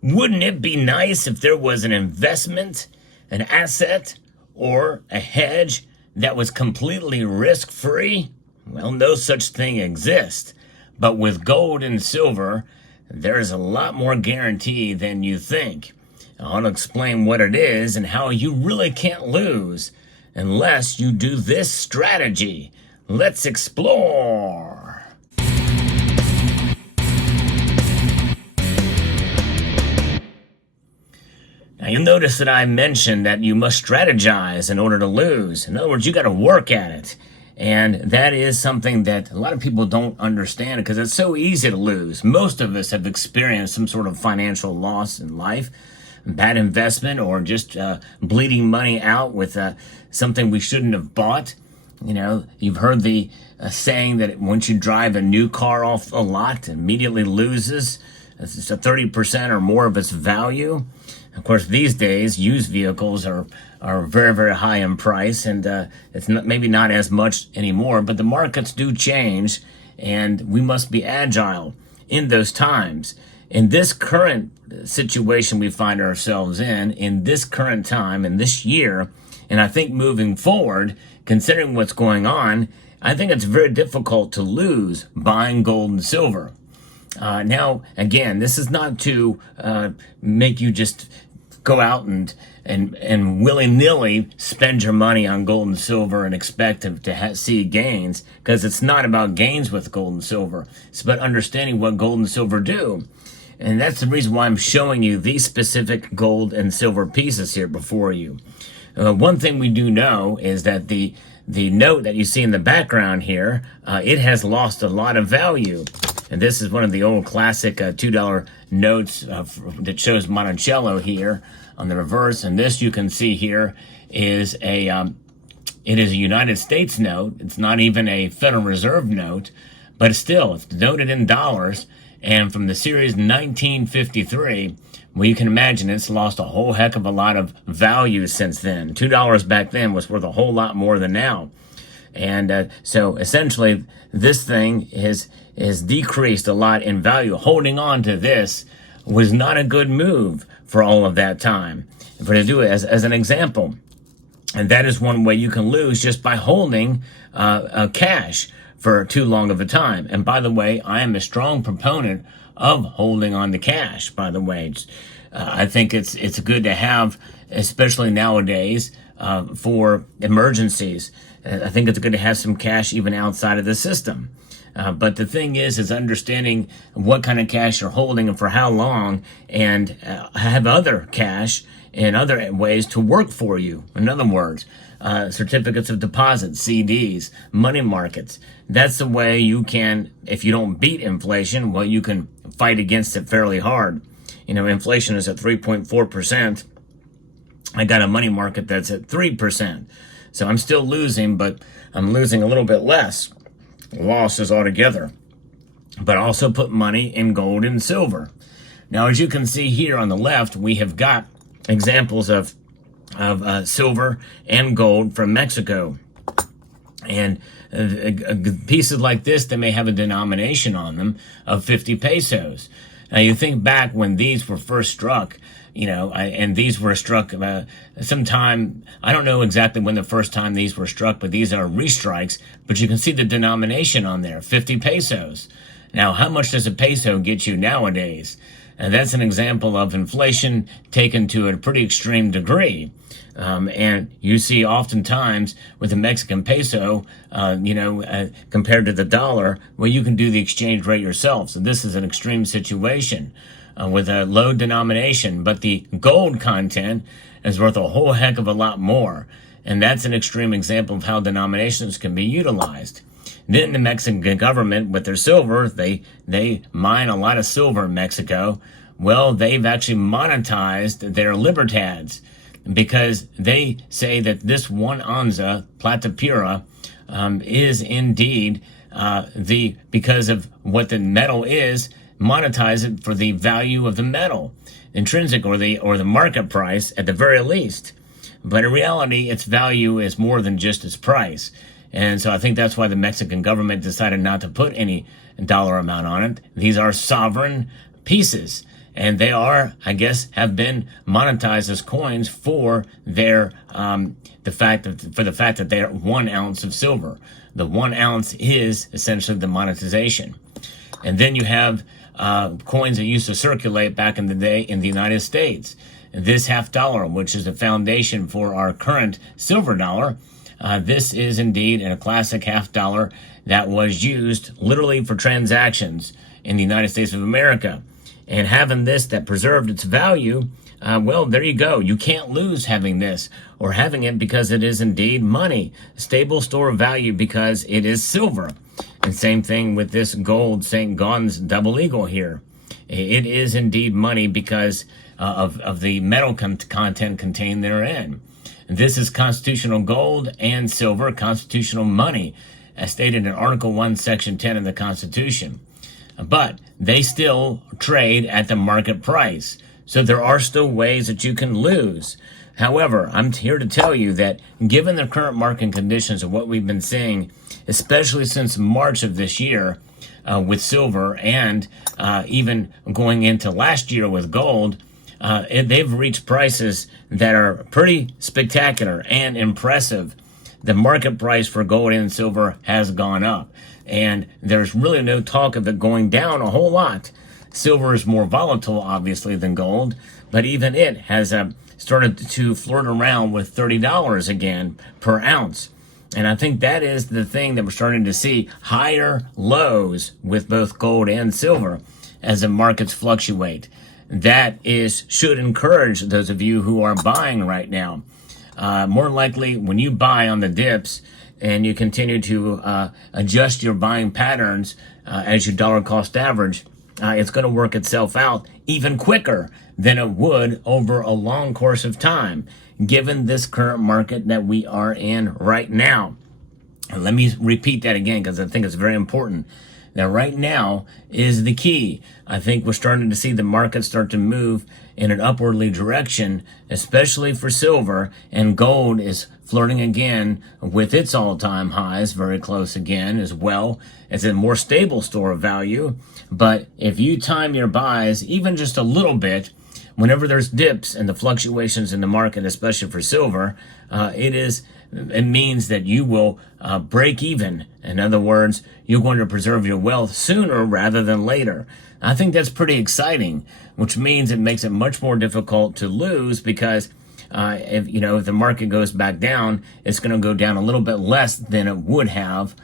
Wouldn't it be nice if there was an investment, an asset, or a hedge that was completely risk-free? Well, no such thing exists. But with gold and silver, there's a lot more guarantee than you think. I'll explain what it is and how you really can't lose unless you do this strategy. Let's explore. Now, you'll notice that I mentioned that you must strategize in order to lose. In other words, you got to work at it. And that is something that a lot of people don't understand because it's so easy to lose. Most of us have experienced some sort of financial loss in life, bad investment, or just bleeding money out with something we shouldn't have bought. You know, you've heard the saying that once you drive a new car off a lot, it immediately loses. It's a 30% or more of its value. Of course, these days, used vehicles are very, very high in price, and it's maybe not as much anymore, but the markets do change, and we must be agile in those times. In this current situation we find ourselves in this current time, in this year, and I think moving forward, considering what's going on, I think it's very difficult to lose buying gold and silver. Now, again, this is not to make you just go out and willy-nilly spend your money on gold and silver and expect to see gains, because it's not about gains with gold and silver. It's about understanding what gold and silver do. And that's the reason why I'm showing you these specific gold and silver pieces here before you. One thing we do know is that the note that you see in the background here, it has lost a lot of value. And this is one of the old classic $2 notes that shows Monticello here on the reverse. And this you can see here is it is a United States note. It's not even a Federal Reserve note, but still, it's noted in dollars. And from the series 1953, well, you can imagine it's lost a whole heck of a lot of value since then. $2 back then was worth a whole lot more than now. And so essentially, this thing is decreased a lot in value. Holding on to this was not a good move for all of that time. For to do it as an example, and that is one way you can lose, just by holding cash for too long of a time. And by the way, I am a strong proponent of holding on to cash, by the way. I think it's good to have, especially nowadays, for emergencies. I think it's good to have some cash even outside of the system. But the thing is understanding what kind of cash you're holding and for how long, and have other cash in other ways to work for you. In other words, certificates of deposit, CDs, money markets. That's the way you can, if you don't beat inflation, well, you can fight against it fairly hard. You know, inflation is at 3.4%. I got a money market that's at 3%. So I'm still losing, but I'm losing a little bit less losses altogether. But also put money in gold and silver. Now, as you can see here on the left, we have got examples of silver and gold from Mexico. And pieces like this, they may have a denomination on them of 50 pesos. Now, you think back when these were first struck, you know, and these were struck sometime, I don't know exactly when the first time these were struck, but these are restrikes. But you can see the denomination on there, 50 pesos. Now, how much does a peso get you nowadays? And that's an example of inflation taken to a pretty extreme degree. And you see oftentimes with the Mexican peso, compared to the dollar, well, you can do the exchange rate yourself. So this is an extreme situation with a low denomination. But the gold content is worth a whole heck of a lot more. And that's an extreme example of how denominations can be utilized. Then the Mexican government, with their silver, they mine a lot of silver in Mexico. Well, they've actually monetized their libertads because they say that this 1 onza, plata pura, is indeed because of what the metal is, monetize it for the value of the metal, intrinsic or the market price at the very least. But in reality, its value is more than just its price. And so I think that's why the Mexican government decided not to put any dollar amount on it. These are sovereign pieces. and they are, I guess, have been monetized as coins for their the fact that they are 1 ounce of silver. The 1 ounce is essentially the monetization. And then you have coins that used to circulate back in the day in the United States. This $50, which is the foundation for our current silver dollar, this is indeed a classic $50 that was used literally for transactions in the United States of America. And having this that preserved its value, well, there you go. You can't lose having this or having it because it is indeed money, a stable store of value because it is silver. And same thing with this gold St. Gaudens double eagle here. It is indeed money because of the metal content contained therein. This is constitutional gold and silver, constitutional money, as stated in Article 1, Section 10 of the Constitution. But they still trade at the market price. So there are still ways that you can lose. However, I'm here to tell you that given the current market conditions of what we've been seeing, especially since March of this year with silver and even going into last year with gold, they've reached prices that are pretty spectacular and impressive. The market price for gold and silver has gone up, and there's really no talk of it going down a whole lot. Silver is more volatile, obviously, than gold, but even it has started to flirt around with $30 again per ounce. And I think that is the thing that we're starting to see, higher lows with both gold and silver as the markets fluctuate. That should encourage those of you who are buying right now. More likely, when you buy on the dips and you continue to adjust your buying patterns as your dollar cost average, it's going to work itself out even quicker than it would over a long course of time, given this current market that we are in right now. And let me repeat that again because I think it's very important. That right now is the key. I think we're starting to see the market start to move in an upwardly direction, especially for silver, and gold is flirting again with its all-time highs, very close again as well. It's a more stable store of value, but if you time your buys even just a little bit, whenever there's dips and the fluctuations in the market, especially for silver, it means that you will break even. In other words, you're going to preserve your wealth sooner rather than later. I think that's pretty exciting, which means it makes it much more difficult to lose because if the market goes back down, it's going to go down a little bit less than it would have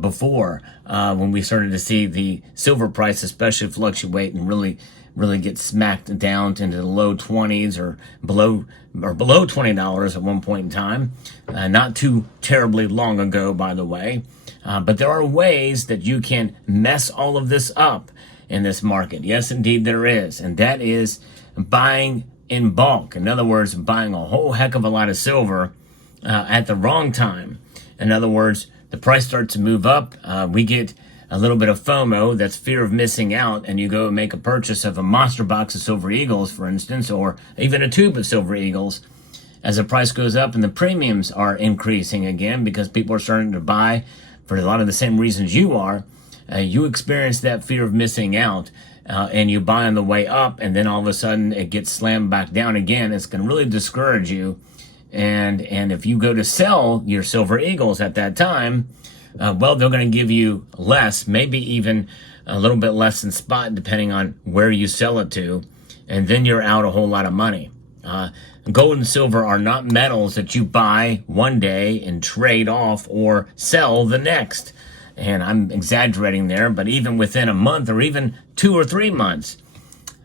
before when we started to see the silver price especially fluctuate and really get smacked down into the low 20s or below $20 at one point in time. Not too terribly long ago, by the way. But there are ways that you can mess all of this up in this market. Yes, indeed there is. And that is buying in bulk. In other words, buying a whole heck of a lot of silver at the wrong time. In other words, the price starts to move up. We get a little bit of FOMO, that's fear of missing out, and you go and make a purchase of a monster box of Silver Eagles, for instance, or even a tube of Silver Eagles. As the price goes up and the premiums are increasing again because people are starting to buy for a lot of the same reasons you are, you experience that fear of missing out, and you buy on the way up, and then all of a sudden it gets slammed back down again. It's going to really discourage you. And if you go to sell your Silver Eagles at that time, well, they're going to give you less, maybe even a little bit less than spot, depending on where you sell it to, and then you're out a whole lot of money. Gold and silver are not metals that you buy one day and trade off or sell the next. And I'm exaggerating there, but even within a month or even 2 or 3 months,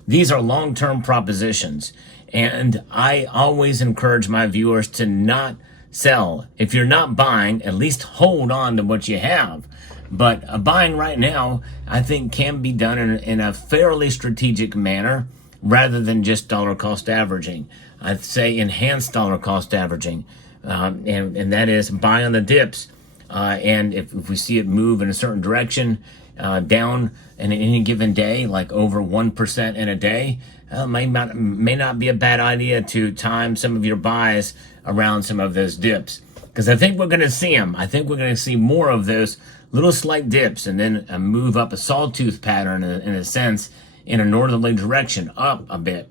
these are long-term propositions. And I always encourage my viewers to not sell. If you're not buying, at least hold on to what you have. But buying right now, I think, can be done in a fairly strategic manner rather than just dollar cost averaging. I'd say enhanced dollar cost averaging, and that is buy on the dips. And if we see it move in a certain direction down in any given day, like over 1% in a day, may not be a bad idea to time some of your buys around some of those dips. Because I think we're going to see them. I think we're going to see more of those little slight dips and then move up a sawtooth pattern in a sense in a northerly direction, up a bit.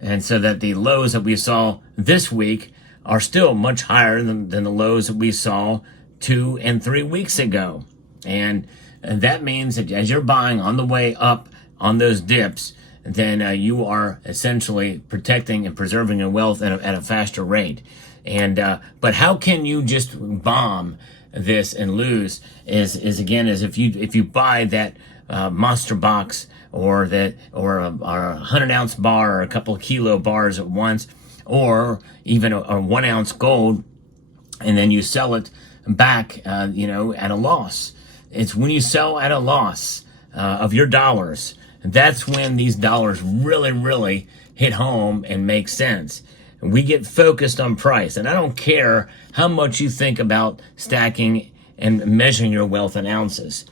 And so that the lows that we saw this week are still much higher than the lows that we saw 2 and 3 weeks ago. And that means that as you're buying on the way up on those dips, then you are essentially protecting and preserving your wealth at a faster rate. And but how can you just bomb this and lose? Is if you buy that monster box or a 100-ounce bar or a couple of kilo bars at once, or even a 1 ounce gold, and then you sell it back, at a loss. It's when you sell at a loss of your dollars, that's when these dollars really, really hit home and make sense. We get focused on price, and I don't care how much you think about stacking and measuring your wealth in ounces.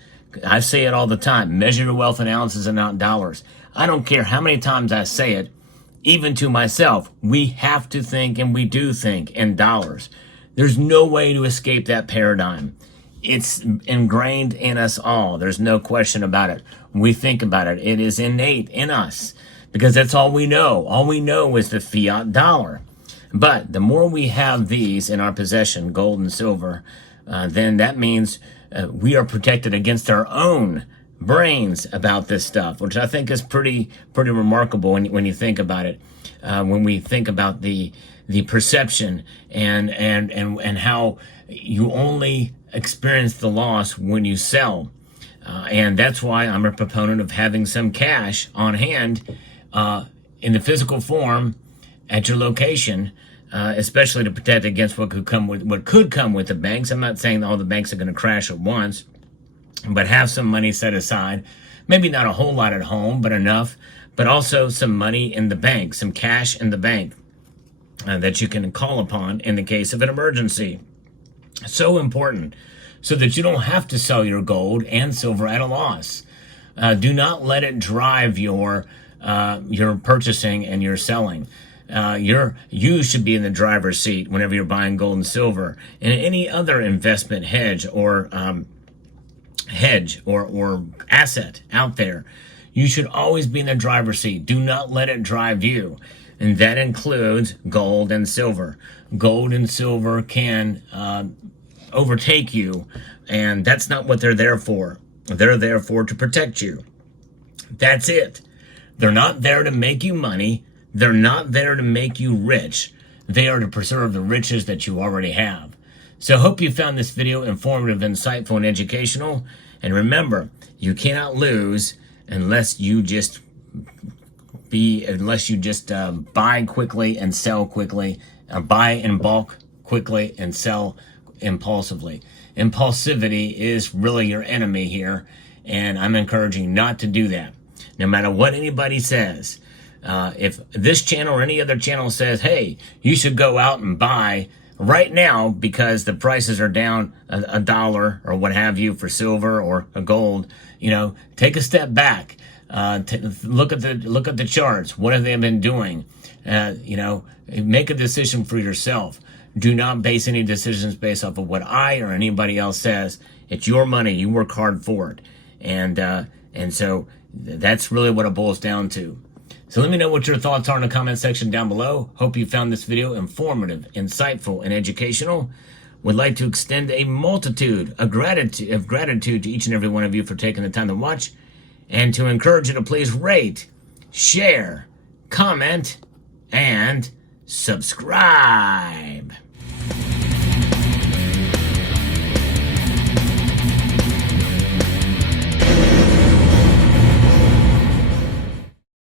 I say it all the time, measure your wealth in ounces and not dollars. I don't care how many times I say it, even to myself. We have to think, and we do think, in dollars. There's no way to escape that paradigm. It's ingrained in us all. There's no question about it. When we think about it, it is innate in us because that's all we know. All we know is the fiat dollar. But the more we have these in our possession, gold and silver, then that means we are protected against our own brains about this stuff, which I think is pretty remarkable when you think about it. When we think about the perception and how you only experience the loss when you sell. And that's why I'm a proponent of having some cash on hand in the physical form at your location, especially to protect against what could come with the banks. I'm not saying all the banks are going to crash at once, but have some money set aside. Maybe not a whole lot at home, but enough. But also some money in the bank, some cash in the bank that you can call upon in the case of an emergency. So important, so that you don't have to sell your gold and silver at a loss. Do not let it drive your purchasing and your selling. You should be in the driver's seat whenever you're buying gold and silver and any other investment hedge or asset out there. You should always be in the driver's seat. Do not let it drive you. And that includes gold and silver. Gold and silver can overtake you, and that's not what they're there for. They're there to protect you. That's it. They're not there to make you money. They're not there to make you rich. They are to preserve the riches that you already have. So I hope you found this video informative, insightful, and educational. And remember, you cannot lose unless you just buy quickly and sell quickly, buy in bulk quickly and sell impulsively. Impulsivity is really your enemy here, and I'm encouraging not to do that. No matter what anybody says, if this channel or any other channel says, hey, you should go out and buy right now because the prices are down a dollar or what have you for silver or a gold, take a step back. Look at the charts. What have they been doing? Make a decision for yourself. Do not base any decisions based off of what I or anybody else says. It's your money. You work hard for it. And so that's really what it boils down to. So let me know what your thoughts are in the comment section down below. Hope you found this video informative, insightful, and educational. Would like to extend a multitude of gratitude to each and every one of you for taking the time to watch, and to encourage you to please rate, share, comment, and subscribe.